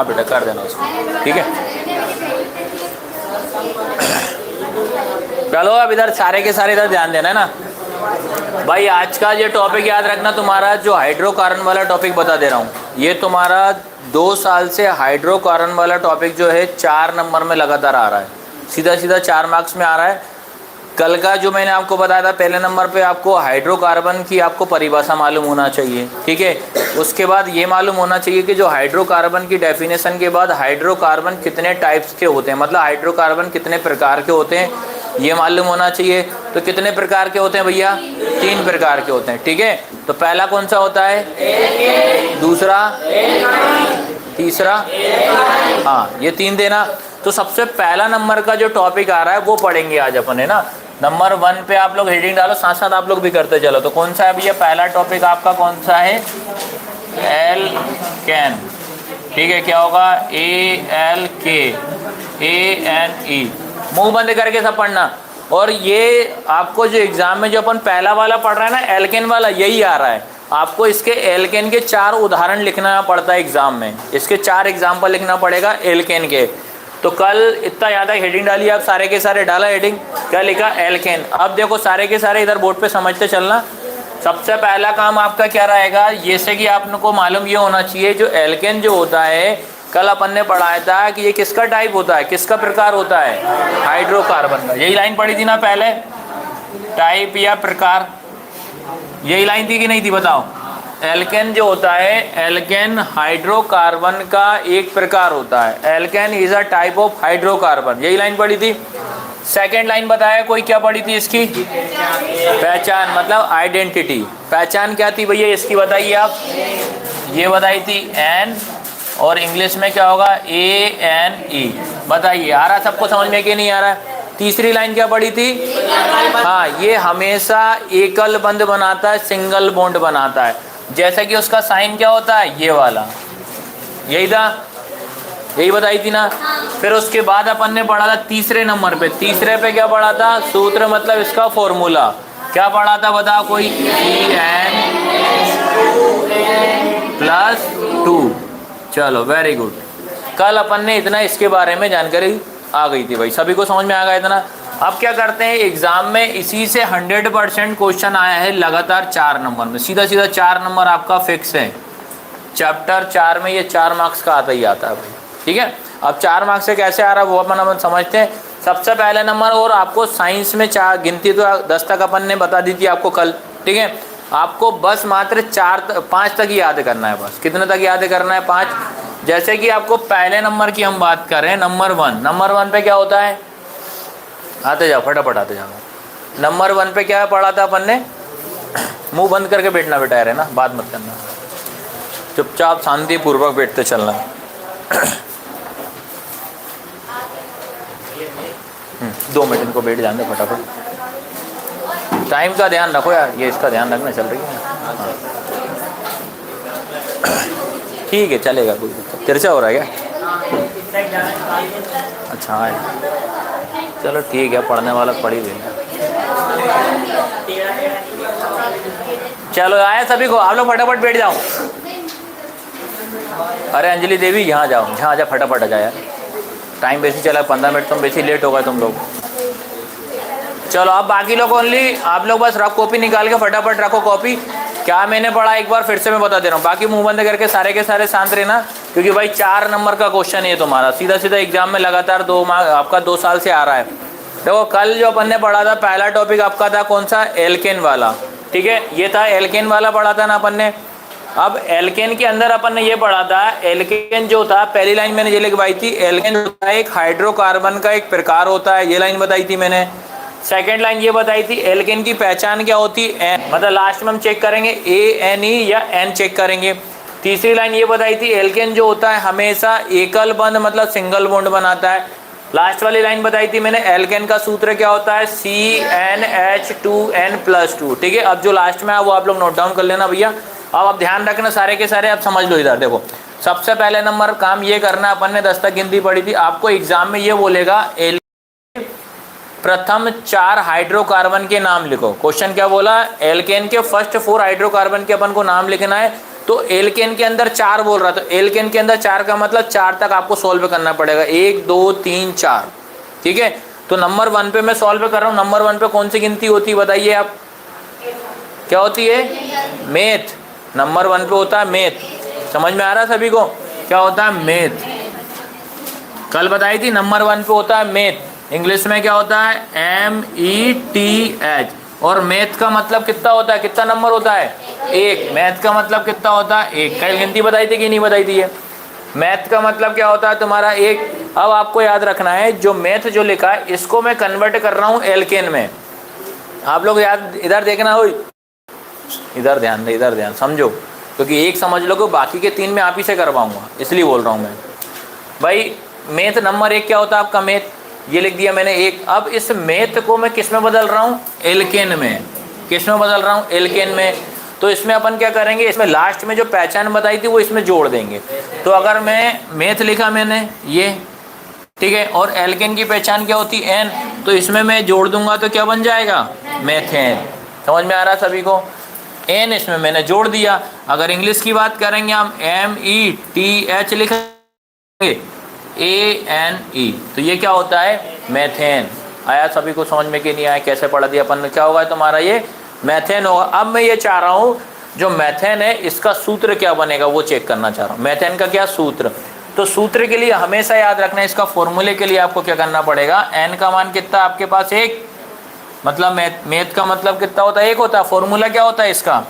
हाँ बेटा कर देना उसको, ठीक है। चलो अब इधर सारे के सारे इधर ध्यान देना है ना भाई। आज का ये टॉपिक याद रखना, तुम्हारा जो हाइड्रोकार्बन वाला टॉपिक बता दे रहा हूँ, ये तुम्हारा 2 साल से हाइड्रोकार्बन वाला टॉपिक जो है 4 नंबर में लगातार आ रहा है, सीधा सीधा 4 मार्क्स में आ रहा है। कल का जो मैंने आपको बताया था, पहले नंबर पे आपको हाइड्रोकार्बन की आपको परिभाषा मालूम होना चाहिए, ठीक है। उसके बाद ये मालूम होना चाहिए कि जो हाइड्रोकार्बन की डेफिनेशन के बाद हाइड्रोकार्बन कितने टाइप्स के होते हैं, मतलब हाइड्रोकार्बन कितने प्रकार के होते हैं, ये मालूम होना चाहिए। तो कितने प्रकार के होते हैं भैया? 3 प्रकार के होते हैं, ठीक है। तो पहला कौन सा होता है? दूसरा, तीसरा, हाँ ये 3 देना। तो सबसे पहला नंबर का जो टॉपिक आ रहा है वो पढ़ेंगे आज अपन, है ना। नंबर 1 पे आप लोग हेडिंग डालो, साथ साथ आप लोग भी करते चलो। तो कौन सा है भैया पहला टॉपिक आपका? कौन सा है? एल्केन, ठीक है। क्या होगा? ALKANE, मुंह बंद करके सब पढ़ना। और ये आपको जो एग्जाम में जो अपन पहला वाला पढ़ रहे हैं ना, एल्केन वाला, यही आ रहा है। आपको इसके एल्केन के 4 उदाहरण लिखना पड़ता है एग्जाम में, इसके 4 एग्जाम्पल लिखना पड़ेगा एल्केन के। तो कल इतना याद है, हेडिंग डाली आप सारे के सारे, डाला हेडिंग, क्या लिखा? एल्केन। अब देखो सारे के सारे इधर बोर्ड पे समझते चलना। सबसे पहला काम आपका क्या रहेगा? जैसे कि आपको मालूम ये होना चाहिए, जो एल्केन जो होता है, कल अपन ने पढ़ाया था कि ये किसका टाइप होता है, किसका प्रकार होता है? हाइड्रोकार्बन का। यही लाइन पढ़ी थी ना पहले, टाइप या प्रकार, यही लाइन थी कि नहीं थी बताओ? एल्केन जो होता है, एल्केन हाइड्रोकार्बन का एक प्रकार होता है। Alkane is a type of hydrocarbon, यही लाइन पढ़ी थी। सेकेंड लाइन बताया कोई, क्या पढ़ी थी इसकी? पहचान, मतलब आइडेंटिटी। पहचान क्या थी भैया इसकी बताइए आप? ये बताई थी एन, और इंग्लिश में क्या होगा? ANE। बताइए आ रहा सबको समझ में कि नहीं आ रहा? तीसरी लाइन क्या पढ़ी थी? हाँ, ये हमेशा एकल बंध बनाता है, सिंगल बॉन्ड बनाता है। जैसे कि उसका साइन क्या होता है? ये वाला, यही था, यही बताई थी ना। फिर उसके बाद अपन ने पढ़ा था तीसरे नंबर पे, तीसरे पे क्या पढ़ा था? सूत्र, मतलब इसका फॉर्मूला क्या पढ़ा था बताओ कोई? CN+2। चलो वेरी गुड। कल अपन ने इतना इसके बारे में जानकारी आ गई थी भाई, सभी को समझ में आ गया इतना। अब क्या करते हैं, एग्जाम में इसी से 100% क्वेश्चन आया है लगातार 4 नंबर में, सीधा सीधा 4 नंबर आपका फिक्स है। चैप्टर 4 में ये 4 मार्क्स का आता ही आता है भाई, ठीक है। अब 4 मार्क्स से कैसे आ रहा है वो अपन समझते हैं। सबसे पहले नंबर, और आपको साइंस में 4 गिनती तो 10 तक अपन ने बता दी थी आपको कल, ठीक है। आपको बस मात्र 5 तक ही याद करना है, बस कितने तक याद करना है? 5। जैसे कि आपको पहले नंबर की हम बात करें, नंबर 1, नंबर 1 पे क्या होता है? आते जाओ फटाफट आते जाओ। नंबर 1 पे क्या पढ़ा था अपन ने? मुंह बंद करके बैठना बेटा, है ना, बात मत करना, चुपचाप शांति पूर्वक बैठते चलना। 2 मिनट इनको बैठ जाने फटाफट, टाइम का ध्यान रखो यार, ये इसका ध्यान रखना, चल रही है। हाँ ठीक है चलेगा, कोई दिक्कत। चर्चा हो रहा है क्या? अच्छा हाँ चलो ठीक है, पढ़ने वाला पढ़ ही देगा। चलो आया सभी को, आप लोग फटाफट बैठ जाओ। अरे अंजलि देवी यहाँ जाओ, यहाँ जा फटाफट आ जाए यार, टाइम बेसी चला, 15 मिनट तुम बेसी लेट होगा तुम लोग। चलो अब बाकी लोग ओनली, आप लोग बस रख कॉपी निकाल के फटाफट रखो कॉपी। क्या मैंने पढ़ा एक बार फिर से मैं बता दे रहा हूँ, बाकी मुंह बंद करके सारे के सारे शांत रहना, क्योंकि भाई 4 नंबर का क्वेश्चन है तुम्हारा, सीधा सीधा एग्जाम में लगातार 2 मार्क्स आपका 2 साल से आ रहा है। देखो कल जो अपन ने पढ़ा था, पहला टॉपिक आपका था कौन सा? एल्केन वाला, ठीक है, ये था एल्केन वाला पढ़ा था ना अपन ने। अब एल्केन के अंदर अपन ने ये पढ़ा था, एल्केन जो था, पहली लाइन मैंने ये लिखवाई थी, एल्केन होता है एक हाइड्रोकार्बन का एक प्रकार होता है, ये लाइन बताई थी मैंने। सेकेंड लाइन ये बताई थी, एल्केन की पहचान क्या होती है? एन, मतलब लास्ट में हम चेक करेंगे ANE या एन चेक करेंगे। तीसरी लाइन ये बताई थी, एल्केन जो होता है हमेशा एकल बंध मतलब सिंगल बॉन्ड बनाता है। लास्ट वाली लाइन बताई थी मैंने, एल्केन का सूत्र क्या होता है? CnH2n+2, ठीक है। अब जो लास्ट में है वो आप लोग नोट डाउन कर लेना भैया। अब आप ध्यान रखना सारे के सारे, आप समझ लो इधर देखो। सबसे पहले नंबर काम ये करना, अपन ने 10 तक गिनती पढ़ी थी, आपको एग्जाम में ये बोलेगा प्रथम 4 हाइड्रोकार्बन के नाम लिखो। क्वेश्चन क्या बोला? एल्केन के फर्स्ट 4 हाइड्रोकार्बन के अपन को नाम लिखना है। तो एल्केन के अंदर 4 बोल रहा, तो एल्केन के अंदर 4 का मतलब 4 तक आपको सॉल्व करना पड़ेगा, 1 2 3 4, ठीक है। तो नंबर 1 पे मैं सॉल्व कर रहा हूँ, नंबर 1 पे कौन सी गिनती होती है बताइए आप, क्या होती है, मैथ। नंबर 1 पे होता है मैथ, समझ में आ रहा है सभी को, क्या होता है मैथ, कल बताई थी, नंबर 1 पे होता है मैथ। इंग्लिश में क्या होता है, METH। और मैथ का मतलब कितना होता है, कितना नंबर होता है, 1। मैथ का मतलब कितना होता है, 1। कल गिनती बताई थी कि नहीं बताई थी, है मैथ का मतलब क्या होता है तुम्हारा 1। अब आपको याद रखना है, जो मैथ जो लिखा है इसको मैं कन्वर्ट कर रहा हूँ एल्केन में। आप लोग याद इधर देखना हो, इधर ध्यान दे, इधर ध्यान समझो, क्योंकि एक समझ लो बाकी के 3 में आप ही से करवाऊंगा, इसलिए बोल रहा हूँ मैं भाई। मैथ नंबर 1 क्या होता है आपका, मैथ, ये लिख दिया मैंने 1। अब इस मैथ को मैं किस में बदल रहा हूँ, एल्केन में। किस में बदल रहा हूँ, एल्केन में। तो इसमें अपन क्या करेंगे, इसमें लास्ट में जो पहचान बताई थी वो इसमें जोड़ देंगे। तो अगर मैं मैथ लिखा मैंने ये, ठीक है, और एल्केन की पहचान क्या होती है, एन, तो इसमें मैं जोड़ दूंगा तो क्या बन जाएगा, मैथेन। समझ में आ रहा है सभी को, एन इसमें मैंने जोड़ दिया। अगर इंग्लिश की बात करेंगे हम METH लिखेंगे, ANE, तो ये क्या होता है, मैथेन। आया सभी को समझ में कि नहीं आया, कैसे पढ़ा दिया अपन ने, क्या होगा तुम्हारा ये मैथेन होगा। अब मैं ये चाह रहा हूँ जो मैथेन है इसका सूत्र क्या बनेगा वो चेक करना चाह रहा हूँ, मैथेन का क्या सूत्र। तो सूत्र के लिए हमेशा याद रखना है, इसका फॉर्मूले के लिए आपको क्या करना पड़ेगा, एन का मान कितना आपके पास 1, मतलब मैथ का मतलब कितना होता है, 1 होता है। फॉर्मूला क्या होता है इसका,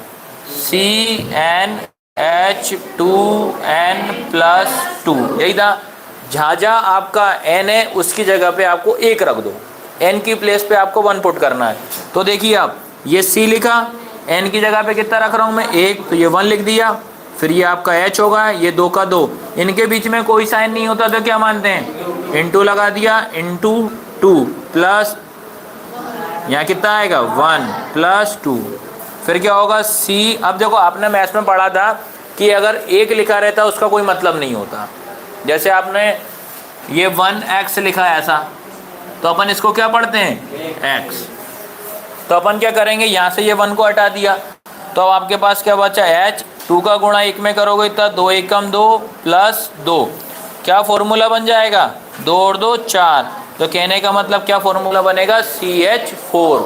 CnH2n+2, यही था। जहाँ जहाँ आपका n है उसकी जगह पे आपको 1 रख दो, n की प्लेस पे आपको 1 पुट करना है। तो देखिए आप, ये C लिखा, n की जगह पे कितना रख रहा हूँ मैं, 1, तो ये 1 लिख दिया। फिर ये आपका h होगा, ये 2 का 2, इनके बीच में कोई साइन नहीं होता तो क्या मानते हैं, इंटू लगा दिया, इंटू 2 प्लस यहाँ कितना आएगा 1 + 2, फिर क्या होगा C। अब देखो आपने मैथ्स में पढ़ा था कि अगर 1 लिखा रहता उसका कोई मतलब नहीं होता। जैसे आपने ये 1x लिखा है ऐसा, तो अपन इसको क्या पढ़ते हैं, x। तो अपन क्या करेंगे, यहाँ से ये 1 को हटा दिया, तो अब आपके पास क्या बचा, h, 2 का गुणा 1 में करोगे तो 2 एकम 2 + 2, क्या फॉर्मूला बन जाएगा, 2 और 2 4। तो कहने का मतलब क्या फॉर्मूला बनेगा, CH4।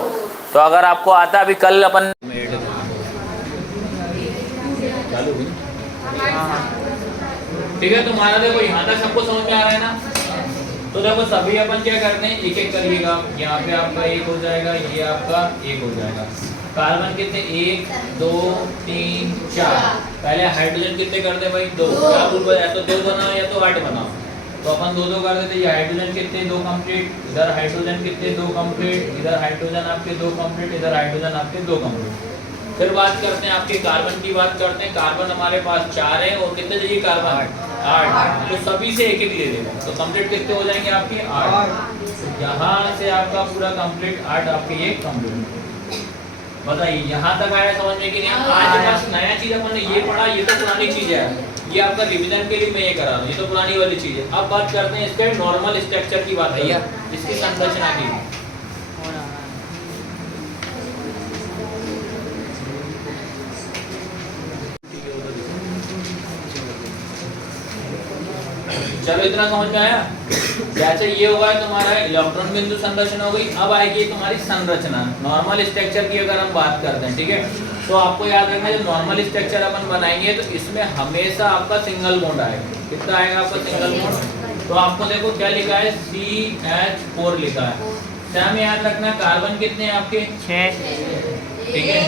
तो अगर आपको आता, अभी कल अपन ठीक है, तुम्हारा देखो यहाँ तक सबको समझ में आ रहा है ना। तो देखो सभी अपन क्या करते हैं, एक एक करिएगा। यहाँ पे आपका 1 हो जाएगा, ये आपका 1 हो जाएगा। कार्बन कितने, 1 2 3 4। पहले हाइड्रोजन कितने करते भाई, 2। क्या रूल है, या तो 2 बनाओ या तो 8 बनाओ। तो अपन 2 कर देते। ये हाइड्रोजन कितने, 2 कंप्लीट, इधर हाइड्रोजन कितने, 2 कंप्लीट, इधर हाइड्रोजन आपके 2 कंप्लीट, इधर हाइड्रोजन आपके 2 कंप्लीट। फिर बात करते हैं आपके कार्बन की, बात करते हैं। कार्बन हमारे पास 4 है और कितने चाहिए कार्बन, 8। तो सभी से एक एक ले लेना, तो कंप्लीट कितने हो जाएंगे आपके, 8। यहाँ से आपका पूरा कंप्लीट 8 आपके ये कंप्लीट। बताइए यहाँ तक आया समझ में कि नहीं। आज बस नया चीज अपन ने ये पढ़ा, ये तो पुरानी चीज है, ये आपका रिवीजन के लिए मैं ये करा रहा हूँ, ये तो पुरानी वाली चीज है। अब बात करते हैं इसके नॉर्मल स्ट्रक्चर की, बात भैया इसकी संरचना की। चलो इतना समझ में आया। जैसे ये होगा तुम्हारा इलेक्ट्रॉन बिंदु संरचना हो गई। अब आएगी तुम्हारी संरचना, नॉर्मल स्ट्रक्चर की अगर हम बात करते हैं, ठीक है। तो आपको याद रखना जब नॉर्मल स्ट्रक्चर अपन बनाएंगे तो इसमें हमेशा आपका सिंगल बॉन्ड आएगा। कितना आएगा आपका सिंगल बॉन्ड। तो आपको देखो क्या लिखा है, CH4 लिखा है। सेम याद रखना, कार्बन कितने हैं आपके, 6, ठीक है।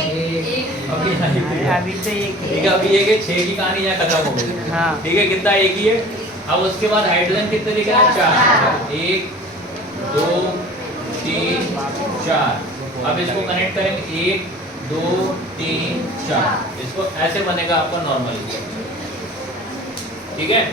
अभी तो ठीक है, अभी एक 6 की कहानी यहाँ खत्म हो गई, ठीक है। कितना, एक ही है। अब उसके बाद हाइड्रोजन कितने लिखे हैं, 4, 1 2 3 4। अब इसको कनेक्ट करेंगे, 1 2 3 4, इसको ऐसे बनेगा आपका नॉर्मल, ठीक है।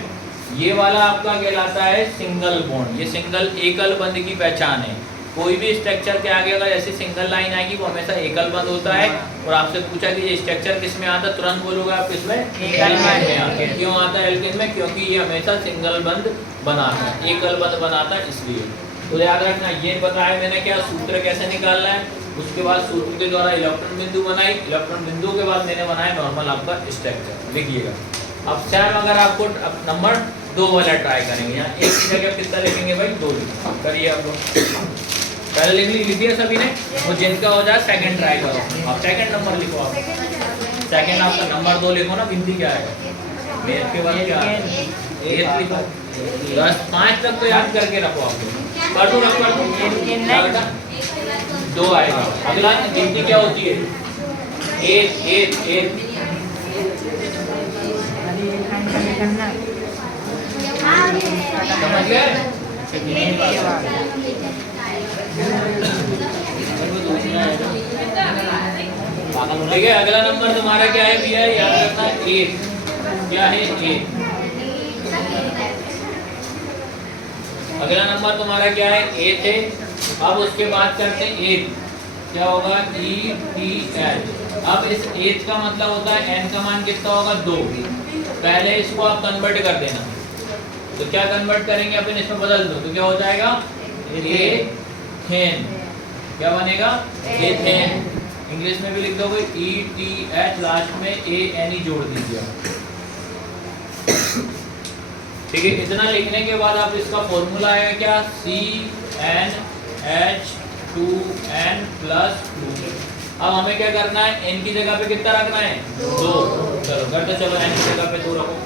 ये वाला आपका कहलाता है सिंगल बॉन्ड। ये सिंगल एकल बंध की पहचान है। कोई भी स्ट्रक्चर के आगे अगर ऐसी सिंगल लाइन आएगी वो हमेशा एकल बंध होता है। और आपसे पूछा कि ये स्ट्रक्चर किस में आता है, तुरंत बोलोगे आप किसमें, एल्केन में आता है। क्यों आता है एल्केन में, क्योंकि ये हमेशा सिंगल बंध बनाता है, एकल बंध बनाता है, इसलिए। तो याद रखना, ये बताया मैंने क्या सूत्र कैसे निकालना है। उसके बाद सूत्र के द्वारा इलेक्ट्रॉन बिंदु बनाई, इलेक्ट्रॉन बिंदु के बाद मैंने बनाया नॉर्मल आपका स्ट्रक्चर। लिखिएगा अब सेम अगर आपको नंबर 2 वाला ट्राई करेंगे, यहाँ एक की जगह कितना लिखेंगे भाई 2 लिखेंगे। करिए आप लोग, पहले लिखिए सभी ने, वो जिनका हो जाए सेकंड ट्राई करो। आप सेकंड नंबर लिखो, आप सेकंड आपका नंबर 2 लिखो ना, गिनती क्या है मेरे के बाद क्या है 8 लिखो। 10 5 तक तो याद करके रखो आप लोग, कर दो 2 आएगा। अगला गिनती क्या होती है 8 समझ गए? ठीक है, अगला नंबर तुम्हारा क्या है भैया, याद रखना 8 क्या है 8। अगला नंबर तुम्हारा क्या है 8 है। अब उसके बाद करते हैं 8 क्या होगा ETH। अब इस 8 का मतलब होता है n का मान कितना होगा 2। पहले इसको आप कन्वर्ट कर देना, तो क्या कन्वर्ट करेंगे अपन इसमें बदल दो तो क्या हो जाएगा एथेन। क्या बनेगा एथेन। इंग्लिश में भी लिख दोगे ETH, लास्ट में ANE जोड़ दीजिए। ठीक है, इतना लिखने के बाद आप इसका फॉर्मूला आएगा क्या CnH2n+2। अब हमें क्या करना है, n की जगह पे कितना रखना है 2। चलो करते चलो, n की जगह पे 2 रखो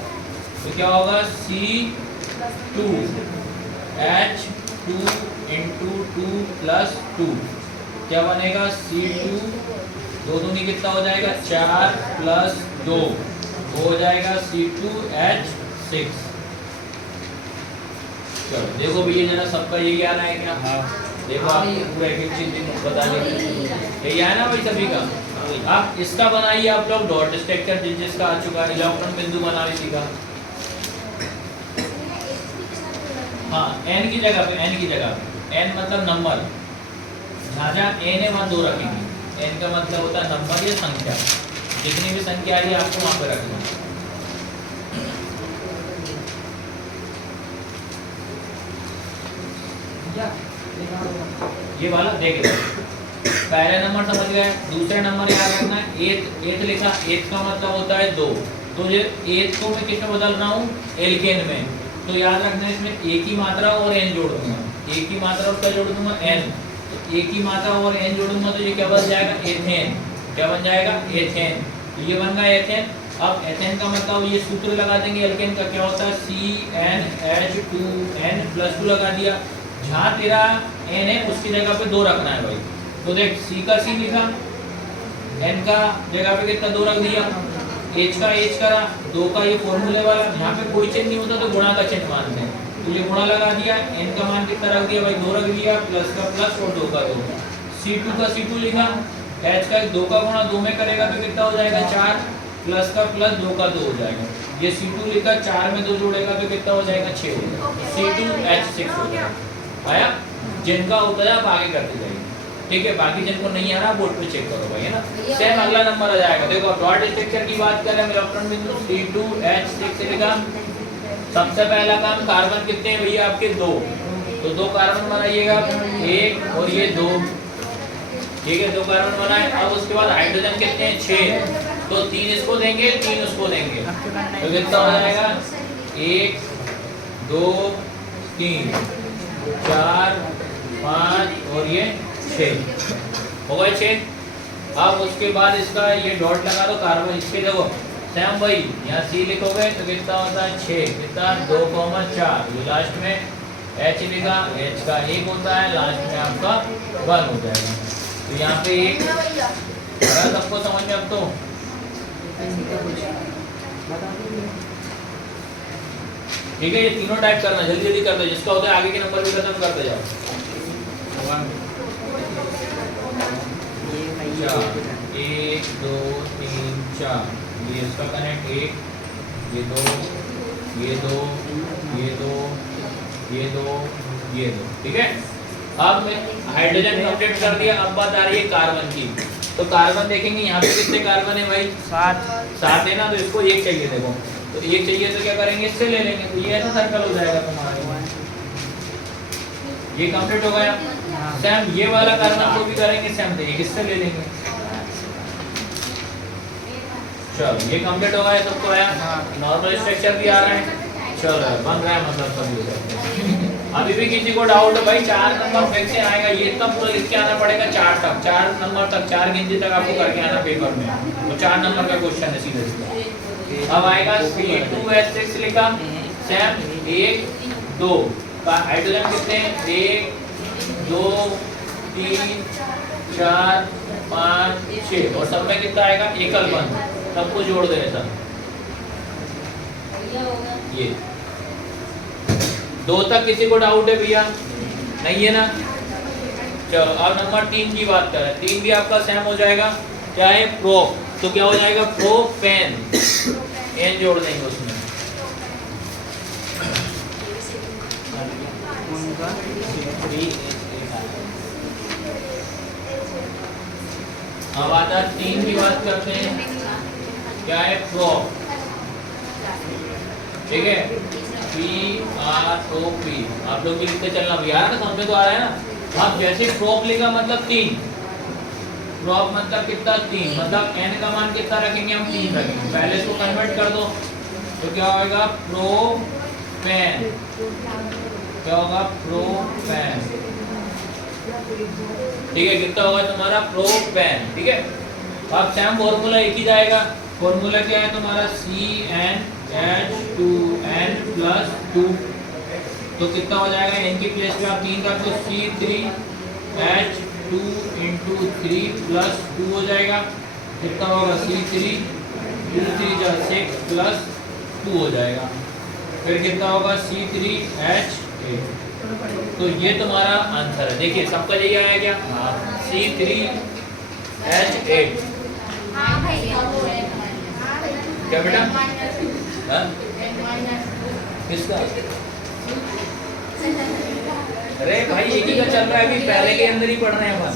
तो क्या होगा C2H2 क्या बनेगा C2 2 दूनी कितना हो जाएगा 4+2 हो जाएगा C2H6। चलो देखो भैया जरा सबका यही आ रहा है क्या? हाँ। देखो आप पूरा एक चीज बता दीजिए, यही है ना भाई सभी का। आप इसका बनाइए आप लोग डॉट स्ट्रक्चर जिसका आ चुका है, इलेक्ट्रॉन बिंदु बनाने सीखा। हाँ n की जगह पे n मतलब नंबर, जहाँ जहाँ n है वहाँ 2 रखेंगे। n का मतलब होता है नंबर या संख्या, जितनी भी संख्या आ रही है आपको वहाँ पे रखना। ये वाला देख लो, पहले नंबर समझ गए, दूसरे नंबर याद रखना 8 लिखा, 8 का मतलब होता है 2। तो ये 8 को मैं किसमें बदल रहा हूँ एल्केन में, तो याद रखना इसमें एक ही मात्रा और n जोड़ दूंगा, एक ही मात्रा और क्या जोड़ दूंगा n। तो एक ही मात्रा और n जोड़ूंगा तो ये क्या बन जाएगा एथेन। क्या बन जाएगा एथेन, ये बन गया एथेन। अब एथेन का मतलब ये सूत्र लगा देंगे एल्केन का, क्या होता है CnH2n+2 लगा दिया। जहाँ तेरा n है उसकी जगह पे 2 रखना है भाई। तो देख C का C लिखा, n का जगह पे कितना 2 रख दिया, h का h करा, 2 का ये फॉर्मूले वाला, यहाँ पे कोई चिन्ह नहीं होता तो गुणा का चिन्ह मानते हैं, तो ये गुणा लगा दिया। n का मान कितना रख दिया भाई 2 रख दिया, प्लस का प्लस और 2 का 2। C2 का C2 लिखा, h का 2 का गुणा 2 में करेगा तो कितना हो जाएगा 4, प्लस का प्लस 2 का 2 हो जाएगा। ये C2 लिखा, 4 में 2 जोड़ेगा तो कितना हो जाएगा 6 हो जाएगा, C2H6 हो जाएगा। आया, जिनका होता है आप आगे करते जाइए। ठीक है, बाकी जिनको नहीं आ रहा बोर्ड पे चेक करो भाई, है ना। सेम अगला नंबर आ जाएगा। देखो डॉट स्ट्रक्चर की बात करें, इलेक्ट्रॉन बिंदु C2H6 लिखा। सबसे पहला काम, कार्बन कितने हैं भैया आपके 2, तो 2 कार्बन बनाइएगा, 1 और ये 2। ठीक है, 2 कार्बन बनाए। अब उसके बाद हाइड्रोजन कितने हैं 6, तो 3 इसको देंगे 3 उसको देंगे, तो कितना हो जाएगा 1 2 3 4 5 और ये 6 हो गए 6। अब उसके बाद इसका ये डॉट लगा दो कार्बन, इसके देखो सैम भाई यहाँ C लिखोगे तो कितना होता है 6, कितना 2,4। ये लास्ट में H लिखा, H का 1 होता है, लास्ट में आपका 1 हो जाएगा। तो यहाँ पे 1 सबको समझ में अब तो ठीक है। ये तीनों टाइप करना, जल्दी जल्दी कर दो, जिसका होता है आगे के नंबर भी खत्म करते जाओ। 1 2 3 4, ये इसका कनेक्ट 1, ये 2 ये 2 ये 2 ये 2 ये 2। ठीक है, अब मैं हाइड्रोजन कंप्लीट कर दिया। अब बात आ रही है कार्बन की, तो कार्बन देखेंगे यहाँ पे कितने कार्बन है भाई 7 है ना, तो इसको 1 चाहिए। देखो तो 1 चाहिए तो क्या करेंगे इससे ले लेंगे, तो ये ऐसा सर्कल हो जाएगा तुम्हारा। ये कंप्लीट हो गया। सेम ये वाला करना तो भी करेंगे सेम, तो एक इससे ले लेंगे। चलो ये कंप्लीट हो गया, सबको आया, नॉर्मल स्ट्रक्चर भी आ रहा है, चलो बन रहा है मतलब सभी। अभी भी किसी को डाउट है भाई 4 नंबर फ्रैक्शन आएगा, ये इतना पूरा लिख के आना पड़ेगा 4 तक, 4 नंबर तक, 4 गिनती तक आपको करके आना पेपर में, तो 4 नंबर का क्वेश्चन है सीधा सीधा। अब आएगा C2H6 लिखा, सेम 1 2 का हाइड्रोजन कितने हैं, 1 2 3 4 5 6 और सब में कितना आएगा, एकल बंध, सबको जोड़ दे ऐसा। ये 2 तक किसी को डाउट है भैया, नहीं है ना? चलो अब नंबर 3 की बात करें, 3 भी आपका सेम हो जाएगा, क्या है प्रोप, तो क्या हो जाएगा प्रोपेन, एन जोड़ देंगे उसमें। अब आता 3 की बात करते हैं, क्या है प्रोप, ठीक है, PROP, आप लोग भी लिखते चलना भैया, ना समझ में तो आ रहा है ना। अब जैसे प्रोप लिखा मतलब 3, प्रोप मतलब कितना 3, मतलब n का मान कितना रखेंगे हम, 3 रखेंगे, पहले इसको कन्वर्ट कर दो तो क्या होगा प्रोपेन, क्या होगा प्रोपेन, ठीक है, कितना होगा तुम्हारा प्रोपेन, ठीक है। अब सेम फॉर्मूला एक ही जाएगा, फॉर्मूला क्या है तुम्हारा CnH2n+2, तो कितना हो जाएगा, n की प्लेस पे आप 3 कर दो, C3H2 × 3 + 2 हो जाएगा, कितना होगा C3 2 3 6 + 2 हो जाएगा, फिर कितना होगा C3H8, तो ये तुम्हारा आंसर है। देखिए सबका यही आया क्या, C3H8, क्या बेटा, किसका, अरे भाई एक ही का चल रहा है, अभी पहले के अंदर ही पढ़ रहे हैं अपन,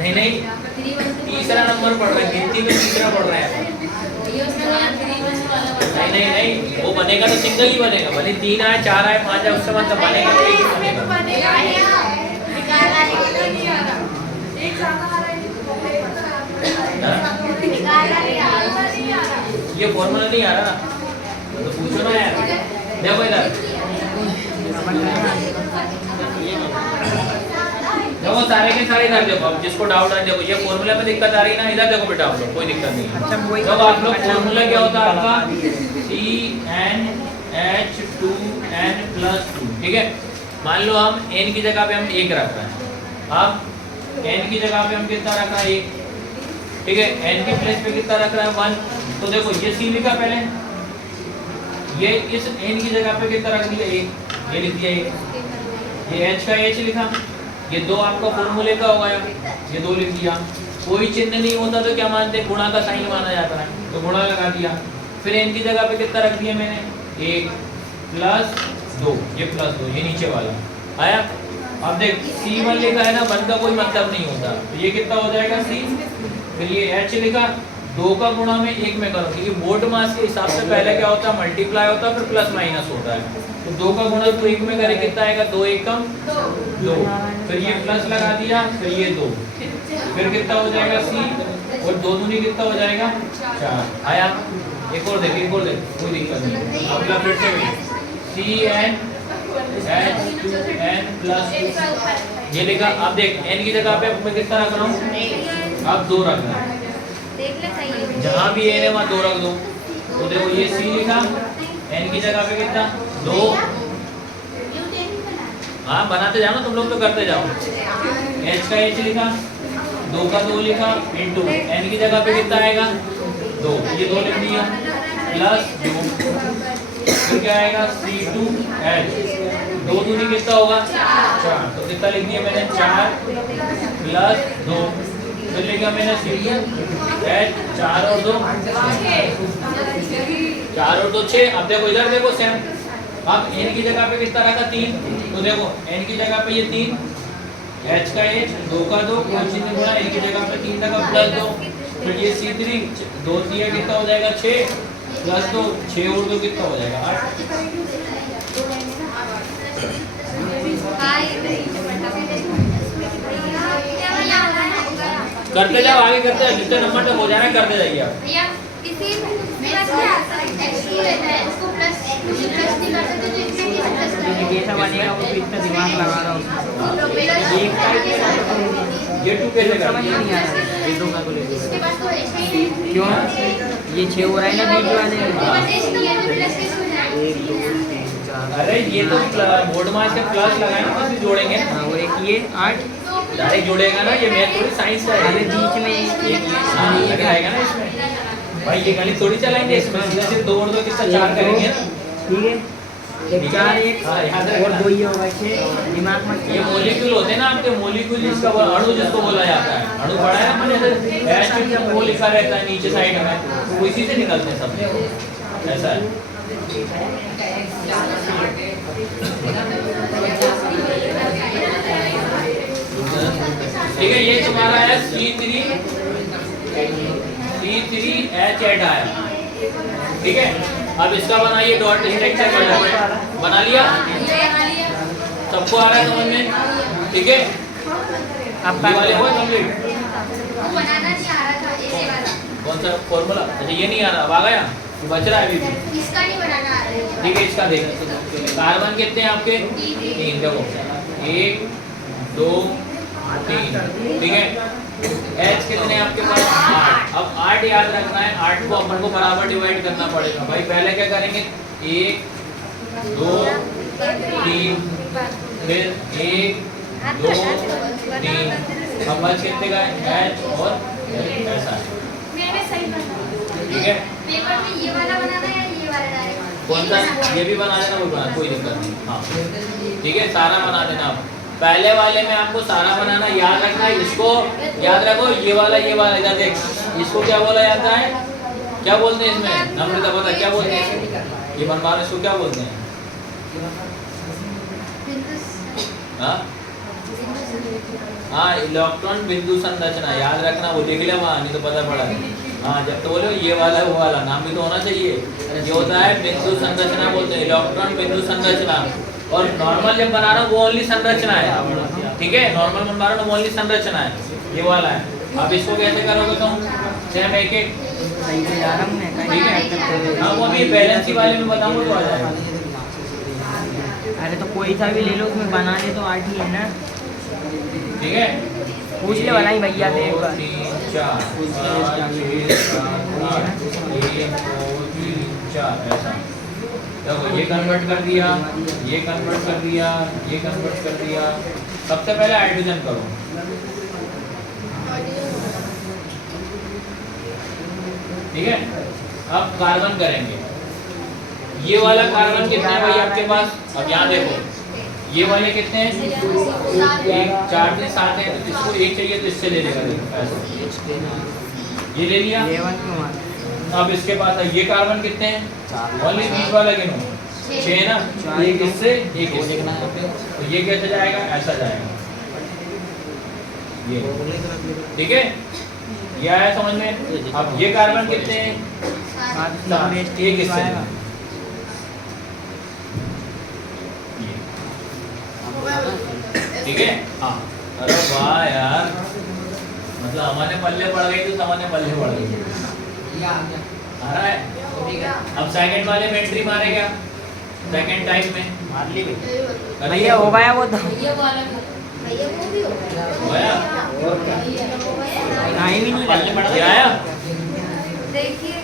नहीं नहीं तीसरा नंबर पढ़ रहे हैं, गिनती में तीसरा पढ़ रहे हैं, नहीं नहीं नहीं वो बनेगा तो सिंगल ही बनेगा, भले 3 आए 4 आए 5 आए उससे मतलब बनेगा तो एक ही बनेगा। ये फॉर्मूला नहीं आ रहा ना, तो पूछो ना यार, देखो इधर देखो, सारे के सारे इधर देखो, अब जिसको डाउट है देखो, ये फॉर्मूला में दिक्कत आ रही है ना, इधर देखो बेटा, आप लोग कोई दिक्कत नहीं है। जब आप लोग फॉर्मूला क्या होता है आपका CnH2n+2, ठीक है, मान लो हम n की जगह पे हम 1 रख रहे हैं, अब n की जगह पे हम कितना रख रहे हैं 1, ठीक है, n की प्लेस पे कितना रख रहा है 1, तो देखो ये C लिखा पहले, ये इस n की जगह पे कितना रख दिया 1, ये लिख दिया 1, ये h का h लिखा, ये 2 आपका फॉर्मूले का हो गया, ये 2 लिख दिया, कोई चिन्ह नहीं होता तो क्या मानते, गुणा का साइन माना जाता है, तो गुणा लगा दिया, फिर n की जगह पे कितना रख दिया मैंने 1 + 2, ये +2, ये नीचे वाला आया। अब देख C1 लिखा है ना, 1 का कोई मतलब नहीं होता, तो ये कितना हो जाएगा C, फिर ये h लिखा, 2 का गुणा में 1 में करो, क्योंकि बोर्ड मास के हिसाब से पहले क्या होता है मल्टीप्लाई होता है, फिर प्लस माइनस होता है, तो 2 का गुणा तो 1 में करे, कितना आएगा 2 1 कम 2, फिर ये प्लस लगा दिया, फिर ये 2, फिर कितना हो जाएगा C, और 2 दूनी कितना हो जाएगा 4 आया। एक और देख कोई दिक्कत नहीं, अगला फिर से CnH2n+2, ये लिखा, अब देख n की जगह पे मैं कितना रख रहा हूँ, अब 2 रख रहा हूँ, जहाँ भी n है वहाँ 2 रख दो, तो देखो ये C लिखा, n की जगह पे कितना 2, हाँ बनाते जाओ ना तुम लोग, तो करते जाओ, h का h लिखा, 2 का 2 लिखा, इंटू n की जगह पे कितना आएगा 2, ये 2 लिख दिया, +2, फिर क्या आएगा C2H, 2 दूनी कितना होगा 4, तो कितना लिख दिया मैंने 4 + 2, फिर लिखा मैंने C2H, 4 और 2 6। अब देखो इधर देखो सेम, अब n की जगह पे कितना रखा 3, तो देखो n की जगह पे ये 3, h का h, 2 का 2, कोई चिन्ह गुणा, n की जगह पे 3 लगा +2, फिर ये C3, 2 3 कितना हो जाएगा 6 +2, 6 और 2 कितना हो जाएगा 8। करते जाओ, आगे करते जाओ, जितने नंबर तक हो जाना है करते जाइए आप। भैया इसी मेरा क्या x2 लेना है, उसको प्लस प्लस नहीं कर सकते तो इसमें कैसे प्लस करेंगे? जैसा बनेगा वो इतना दिमाग लगा रहा हूँ। ये 2 कैसे समझ करेंगे? नहीं आ रहा है ये दो का बोले इसके पास तो ऐसा ही है। क्यों ये 6 हो रहा है ना बीच वाले बस ऐसे नहीं है तो प्लस कैसे हो जाएगा? 1 2 3 4 अरे ये तो बोर्ड में के प्लस लगाए ना, बस जोड़ेंगे ना, हाँ, और एक ये 8 डायरेक्ट जोड़ेगा ना, ये मैथ थोड़ी साइंस का है। बीच में एक हाँ, लग आएगा ना इसमें भाई, ये गणित थोड़ी चलाएंगे इसमें, सीधा सिर्फ 2 और 2 किसका 4 करेंगे ना। ठीक है एक 4 एक हाँ, यहाँ से और 2 ये होगा 6 दिमाग में ये मोलिक्यूल होते हैं ना आपके, मोलिक्यूल जिसका अणु जिसको बोला जाता है, अणु पढ़ा है अपन, जैसे H वो लिखा रहता है नीचे साइड में, वो इसी से निकलते हैं सब, ऐसा है। ठीक है, ये तुम्हारा है C3H8 आया। ठीक है, अब इसका बनाइए डॉट स्ट्रक्चर, बना लिया, सबको आ रहा है समझ में? ठीक है, ये वाले हुआ कंप्लीट। वो बनाना नहीं आ रहा था ऐसे वाला, कौन सा फॉर्मूला? अच्छा ये नहीं आ रहा, अब आ गया, ये बच रहा है अभी भी। इसका नहीं बनाना आ रहा है। ठीक है, इसका देख, कार्बन कितने हैं आपके? 3, देखो 1 2 3, ठीक है। H कितने हैं आपके पास? 8। अब 8 याद रखना है, 8 को अपन को बराबर डिवाइड करना पड़ेगा भाई। पहले क्या करेंगे? 1 2 3, फिर 1 2 3, अब बच कितने का है? H और ऐसा है, मेरे सही बना। ठीक है। पेपर में ये वाला बनाना है या ये वाला डायरेक्ट? कौन सा? ये भी बना देना, वो बना, कोई दिक्कत नहीं। हाँ ठीक है, सारा बना देना आप। पहले वाले में आपको सारा बनाना याद रखना है, इसको याद रखो, ये वाला इधर देख, इसको क्या बोला जाता है? क्या बोलते हैं इसमें? नम्रता पता क्या बोलते हैं? ये बनवाने इसको क्या बोलते हैं? हाँ हाँ, इलेक्ट्रॉन बिंदु संरचना याद रखना, वो लिख ले वहाँ, नहीं तो पता पड़ा। हाँ, जब तो बोले ये वाला वो वाला नाम भी तो होना चाहिए। ये होता है बिंदु संरचना बोलते हैं, इलेक्ट्रॉन बिंदु संरचना। और नॉर्मल जब बना रहा हूँ वो ओनली संरचना है, ठीक है, नॉर्मल बना रहा हूँ वो ओनली संरचना है, ये वाला है। अब इसको कैसे करोगे तुम? सेम एक एक, सही से जा रहा हूँ मैं ठीक है। हाँ, वो अभी बैलेंसी वाले में बताऊंगा तो आ जाएगा। अरे तो कोई सा भी ले लो, उसमें बना ले तो 8 ही है ना। ठीक है, पूछ ले बनाई भैया से एक 2 बार। 3 4 5 6 7 8 1 2 3 4 ऐसा। देखो ये कन्वर्ट कर दिया, ये कन्वर्ट कर दिया, ये कन्वर्ट कर दिया। सबसे पहले हाइड्रोजन करो, ठीक है। अब कार्बन करेंगे, ये वाला कार्बन कितने हैं भाई आपके पास? अब यहाँ देखो, ये वाले कितने हैं? 1 4 3 7 है, तो इसको 1 चाहिए तो इससे ले लेगा, देखो ऐसा। ये ले लिया। अब इसके पास है, ये कार्बन कितने हैं? ओनली बीच वाला गिनो, 6 ना, एक इससे एक इससे, तो ये कैसे जाएगा? ऐसा जाएगा, ये, ठीक है। ये आया समझ में? अब ये कार्बन कितने हैं? एक इससे, ठीक है। हाँ, अरे वाह यार, मतलब हमारे पल्ले पड़ गई तो हमारे पल्ले पड़ गई, आ रहा है। अब सेकंड वाले में एंट्री मारेगा, सेकंड टाइम में मार ली भैया हो गया वो तो। भैया वो भी हो गया, टाइम ही नहीं पल्ले पड़ गया। आया देखिए,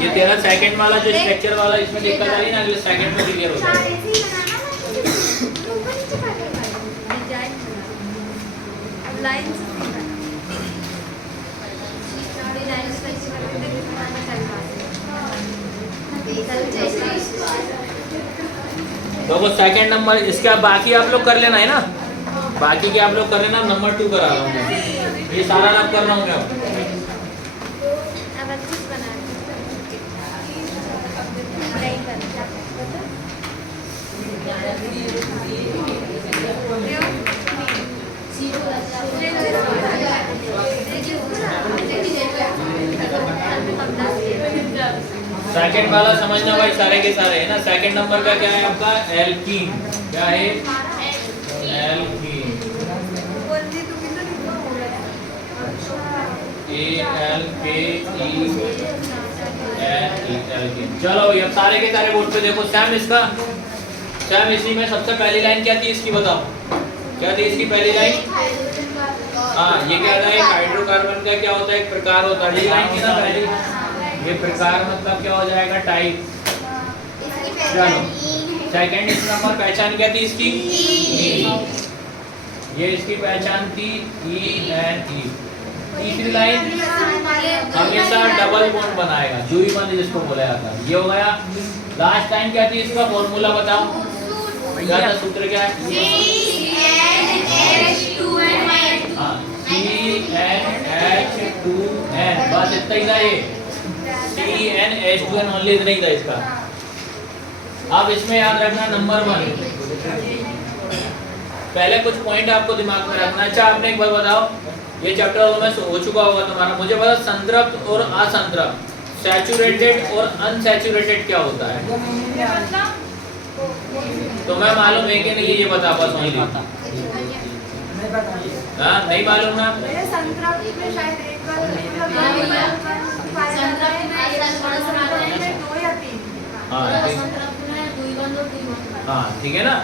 ये तेरा सेकंड वाला जो स्ट्रक्चर वाला इसमें दिक्कत आ रही ना, अगले सेकंड में क्लियर हो जाएगा। तो वो सेकंड नंबर इसके, अब बाकी आप लोग कर लेना है ना, बाकी के आप लोग कर लेना। नंबर 2 करा रहा हूँ मैं, ये सारा रब कर रहा हूँ मैं अब। सेकंड वाला समझना भाई सारे के सारे है ना। सेकंड नंबर का क्या है आपका? एल्कीन। क्या है? एल्कीन। एल्कीन। चलो ये सारे के सारे बोर्ड पे देखो। सैम इसका, सैम इसी में सबसे पहली लाइन क्या थी इसकी बताओ? क्या थी इसकी पहली लाइन? हाँ ये क्या था? एक हाइड्रोकार्बन का क्या होता है? एक प्रकार होता है। ये लाइन थी ना पहली। ये प्रकार मतलब क्या हो जाएगा? टाइप। चलो सेकंड इस नंबर पहचान क्या थी इसकी? ये इसकी पहचान थी E. तीसरी लाइन हमेशा डबल बॉन्ड बनाएगा, द्विबंध जिसको बोला जाता है। ये हो गया। लास्ट टाइम क्या थी इसका फॉर्मूला बताओ? क्या था सूत्र? क्या है? हाँ CnH2n, बस इतना ही था ये। CnH2n ओनली, इतना ही था इसका। अब इसमें याद रखना नंबर 1, पहले कुछ पॉइंट आपको दिमाग में रखना। अच्छा आपने एक बार बताओ, ये चैप्टर में हो चुका होगा तुम्हारा, मुझे बता संतृप्त और असंतृप्त, सैचुरेटेड और अनसैचुरेटेड क्या होता है? तो मैं मालूम है कि नहीं ये बता पास ओनली? हाँ नहीं मालूम ना? हाँ ठीक है ना।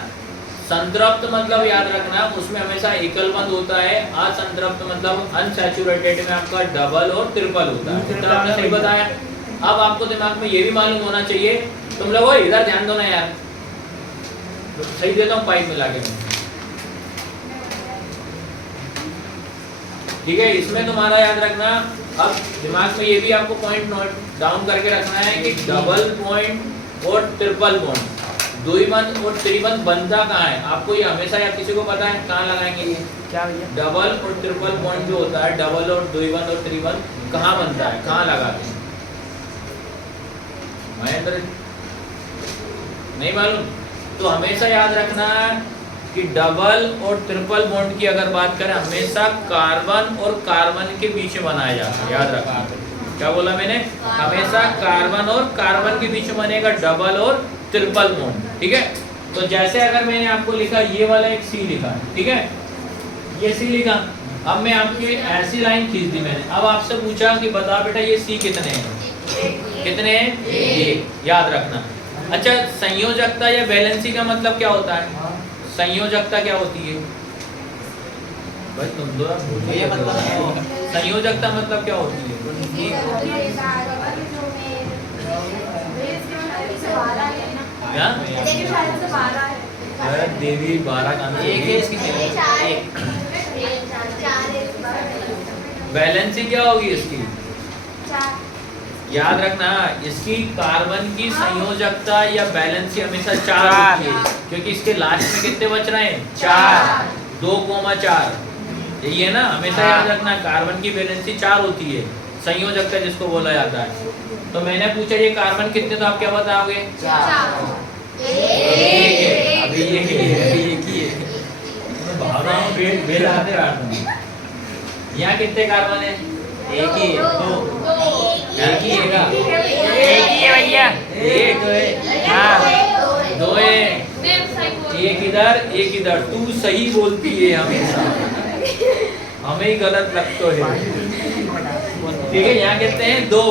संतृप्त मतलब याद रखना उसमें हमेशा एकल बंद होता है। असंतृप्त मतलब अनसैचुरेटेड में आपका डबल और ट्रिपल होता है। तो आपने सही बताया। अब आपको दिमाग में ये भी मालूम होना चाहिए, तुम लोग इधर ध्यान दो ना यार, सही देता हूँ पाइप मिला के। ठीक है, इसमें तुम्हारा याद रखना। अब दिमाग में ये भी आपको पॉइंट नोट डाउन करके रखना है कि डबल पॉइंट और ट्रिपल बॉन्ड, द्विबंध और त्रिबंध बनता कहाँ है? आपको ये हमेशा या किसी को पता है कहाँ लगाएंगे ये? क्या भैया? डबल और ट्रिपल बॉन्ड जो होता है, डबल और द्विबंध और त्रिबंध कहाँ बनता है, कहाँ लगाते हैं? महेंद्र नहीं मालूम? तो हमेशा याद रखना कि डबल और ट्रिपल बॉन्ड की अगर बात करें हमेशा कार्बन और कार्बन के बीच में बनाया जाता है। याद रखना। क्या बोला मैंने? हमेशा कार्बन और कार्बन के बीच में बनेगा डबल और ट्रिपल बॉन्ड। ठीक है, तो जैसे अगर मैंने आपको लिखा ये वाला एक सी लिखा है, ठीक है, ये सी लिखा, अब मैं आपकी ऐसी लाइन खींच दी मैंने। अब आपसे पूछा कि बता बेटा ये सी कितने हैं? कितने हैं? एक। याद रखना। अच्छा संयोजकता या बैलेंसी का मतलब क्या होता है? संयोजकता क्या होती है भाई? तुम दो संयोजकता मतलब क्या होती है? देवी 12 का बैलेंसी क्या होगी इसकी? याद रखना इसकी कार्बन की संयोजकता या बैलेंसी हमेशा 4 होती है, क्योंकि इसके लास्ट में कितने बच रहे हैं? 4, 2,4। यही है ना, हमेशा याद रखना कार्बन की बैलेंसी 4 होती है, संयोजकता जिसको बोला जाता है। तो मैंने पूछा ये कार्बन कितने, तो आप क्या बताओगे? 4। अभी ये यहाँ कितने कार्बन है? एक ही है। एक ही है भैया, एक है। हाँ 2 है, एक इधर एक इधर। तू सही बोलती है हमेशा, हमें ही गलत लगता है। ठीक है, यहाँ कहते हैं 2,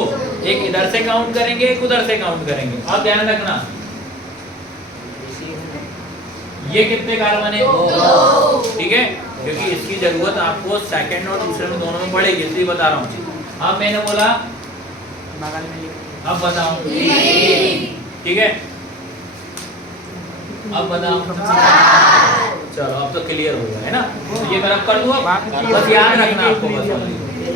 एक इधर से काउंट करेंगे एक उधर से काउंट करेंगे। अब ध्यान रखना ये कितने कार्बन है? 2। ठीक है, क्योंकि इसकी जरूरत आपको सेकंड और दूसरे में दोनों में पड़ेगी, इसलिए बता रहा हूँ। अब मैंने बोला अब बताओ। ठीक है, अब बताओ। चलो अब तो क्लियर हो गया है ना। तो ये मैं अब कर दूँ, बस याद रखना आपको, बस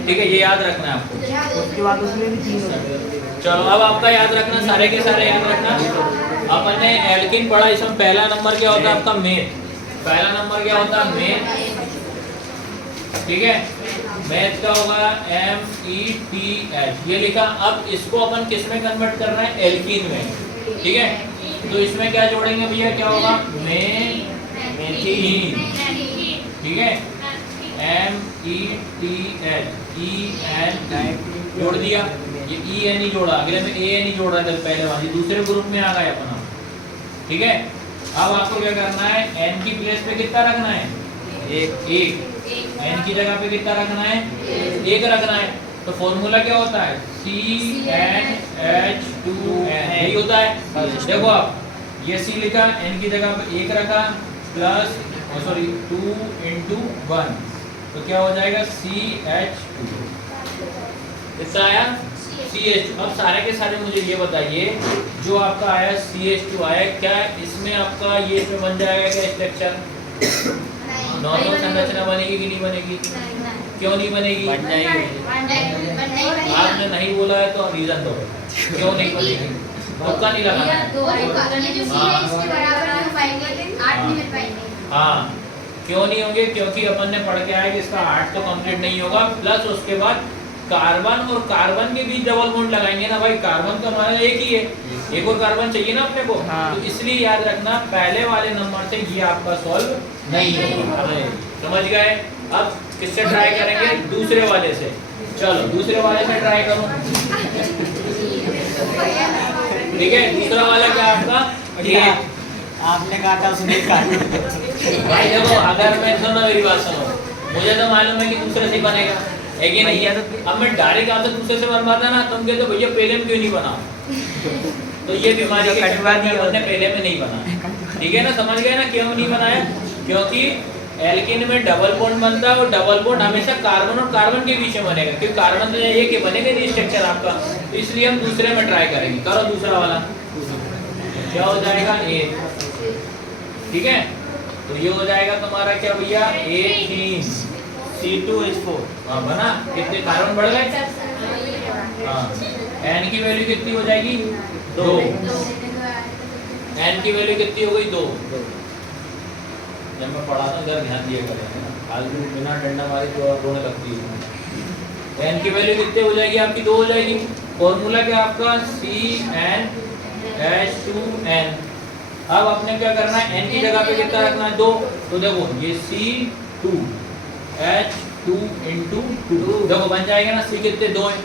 ठीक है, ये याद रखना है आपको। उसके बाद उसमें भी 3। चलो अब आपका याद रखना, सारे के सारे याद रखना। अपन ने एल्किन पढ़ा, इसमें पहला नंबर क्या होता है आपका? मेथ। पहला नंबर क्या होता है? मेथ। ठीक है, मैथ का होगा METH, ये लिखा। अब इसको अपन किस में कन्वर्ट कर रहे हैं? एल्कीन में। ठीक है, तो इसमें क्या जोड़ेंगे भैया? क्या होगा? मेथिन। ठीक है, METH, EN जोड़ दिया, ये ई एन ही जोड़ा, अगले में ए एन ही जोड़ रहा था पहले वाली, दूसरे ग्रुप में आ गए अपना। ठीक है, अब आपको क्या करना है, एन की प्लेस पे कितना रखना है, एक। एन की जगह पे कितना रखना है, एक रखना है। तो फॉर्मूला क्या होता है, CnH2n, यही होता है। देखो आप ये सी लिखा, एन की जगह पे एक रखा, प्लस 2 × 1, तो क्या हो जाएगा CH2। कितना आया, CH2। अब सारे के सारे मुझे ये बताइए, जो आपका आया CH2 आया, क्या इसमें आपका ये इसमें बन जाएगा क्या स्ट्रक्चर, नॉर्मल संरचना बनेगी कि नहीं बनेगी, क्यों नहीं बनेगी, आपने नहीं बोला है तो रीजन दो, क्यों नहीं बनेगी, धोखा नहीं लगाना। हाँ, क्यों नहीं होंगे, क्योंकि अपन ने पढ़ के आया कि इसका 8 तो कंप्लीट नहीं होगा, प्लस उसके बाद कार्बन और कार्बन के बीच डबल बॉन्ड लगाएंगे ना भाई, कार्बन तो हमारा एक ही है, एक और कार्बन चाहिए ना अपने को। हाँ। तो इसलिए याद रखना पहले वाले नंबर से ये आपका सॉल्व नहीं होगा। समझ गए। अब किससे ट्राई करेंगे, दूसरे वाले से। चलो दूसरे वाले से ट्राई करो। ठीक है, दूसरा वाला क्या आपका, आपने कहा था उसमें भाई देखो, अगर मैं सुनो मेरी बात सुनो, मुझे तो मालूम है कि दूसरे से बनेगा, है कि नहीं। अब मैं डायरेक्ट आपसे दूसरे से बनवाता ना, तुम कहते भैया पहले में क्यों नहीं बना, तो ये बीमारी के चक्कर में हमने पहले में नहीं बना। ठीक है ना, समझ गए ना क्यों नहीं बनाया, क्योंकि एल्किन में डबल बॉन्ड बनता है और डबल बॉन्ड हमेशा कार्बन और कार्बन के बीच में बनेगा, क्योंकि कार्बन तो एक ही बनेगा नहीं स्ट्रक्चर आपका, तो इसलिए हम दूसरे में ट्राई करेंगे। करो दूसरा वाला, क्या हो जाएगा, ए। ठीक है, तो ये हो जाएगा तुम्हारा क्या भैया, A3 C2H4। हाँ बना, कितने कार्बन बढ़ गए। हाँ, एन की वैल्यू कितनी हो जाएगी, 2। एन की वैल्यू कितनी हो गई, 2। जब मैं पढ़ा था इधर ध्यान दिया करें, फालतू बिना डंडा मारे जो रोने लगती है। एन की वैल्यू कितनी हो जाएगी आपकी, 2 हो जाएगी। फॉर्मूला क्या आपका, CnH2n। अब आपने क्या करना है, एन की जगह पे कितना रखना है, 2। तो देखो ये C2H2 × 2, देखो बन जाएगा ना, C कितने, 2 है,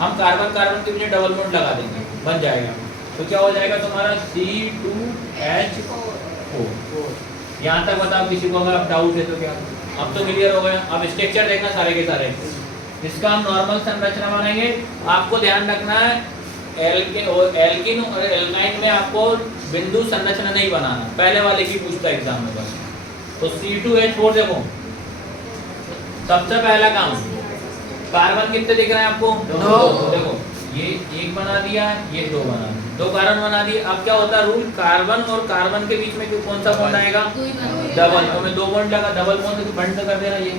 हम कार्बन कार्बन के बीच डबल बॉन्ड लगा देंगे, बन जाएगा। तो क्या हो जाएगा तुम्हारा C2H4। यहाँ तक बताओ किसी को अगर डाउट है तो क्या, अब तो क्लियर हो गया। अब स्ट्रक्चर देखना सारे के सारे, इसका हम नॉर्मल संरचना बनाएंगे। आपको ध्यान रखना है एल्किन और एल्काइन में आपको बिंदु संरचना नहीं बनाना, पहले वाले की पूछता एग्जाम में बस। तो C2H4 देखो, सबसे पहला काम, कार्बन कितने दिख रहे हैं आपको, 2। देखो ये 1 बना दिया, ये 2 बना दिया, 2 कार्बन बना दिए। अब क्या होता है रूल, कार्बन और कार्बन के बीच में जो कौन सा बॉन्ड आएगा, डबल। तो मैं 2 बॉन्ड लगा, डबल बॉन्ड बंद कर देना, ये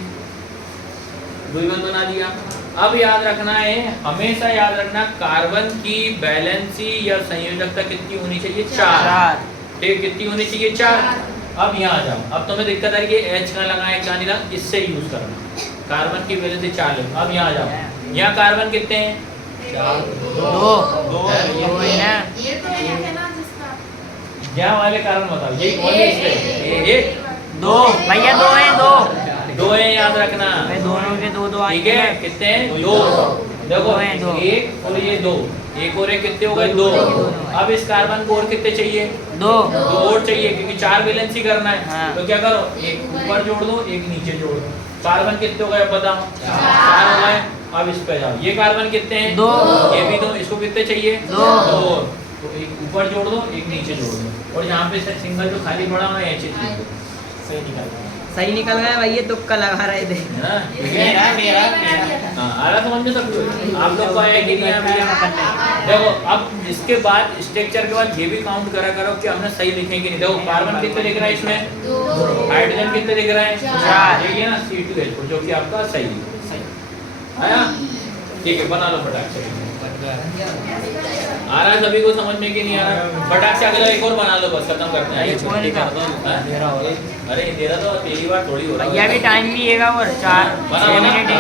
2 बॉन्ड बना दिया। अब याद रखना है, हमेशा याद रखना, कार्बन की बैलेंसी या संयोजकता कितनी होनी चाहिए, 4। ठीक, कितनी होनी चाहिए, 4। अब यहाँ जाओ, अब तुम्हें दिक्कत है कि H का लगाए क्या नहीं लगा, इससे यूज करना, कार्बन की वैलेंसी 4 है। अब यहाँ जाओ, यहाँ कार्बन कितने हैं, 2 यहाँ वाले कार्बन बताओ, यही कौन है, 1 2 भैया 2 है, 2 है, याद रखना, दोनों के 2 ठीक है। कितने हैं, 2। देखो 1 और ये 2, 1 और 1 कितने हो गए, 2। अब इस कार्बन को और कितने चाहिए, 2 और चाहिए, क्योंकि 4 बैलेंसी करना है। हाँ। तो क्या करो, एक ऊपर जोड़ दो, एक नीचे जोड़ दो। कार्बन कितने हो गए बताओ, 4 हो गए। अब इस पे जाओ, ये कार्बन कितने हैं, 2। ये भी 2, इसको कितने चाहिए, 2। तो एक ऊपर जोड़ दो, एक नीचे जोड़ दो, और यहाँ पे सिंगल जो खाली पड़ा हुआ है सही निकाल, सही निकल गया भैया, तुक्का लगा रहे थे। मेरा आरा समझ में सब कुछ आप लोग को आया कि नहीं आया। देखो अब इसके बाद स्ट्रक्चर के बाद ये भी काउंट करा करो कि हमने सही लिखे कि नहीं। देखो कार्बन कितने दिख रहा है इसमें, 2। हाइड्रोजन कितने दिख रहा है, 4। ये है ना C2H4, जो कि आपका सही आया। ठीक है, बना लो फटाक से। आ रहा है सभी को समझ में कि नहीं आ रहा, फटाक से अगला एक और बना लो, बस खत्म करते हैं। अरे तेरा तो पहली बार थोड़ी हो रहा है, भैया भी टाइम भी है और 4 बना, बना। मिनट है।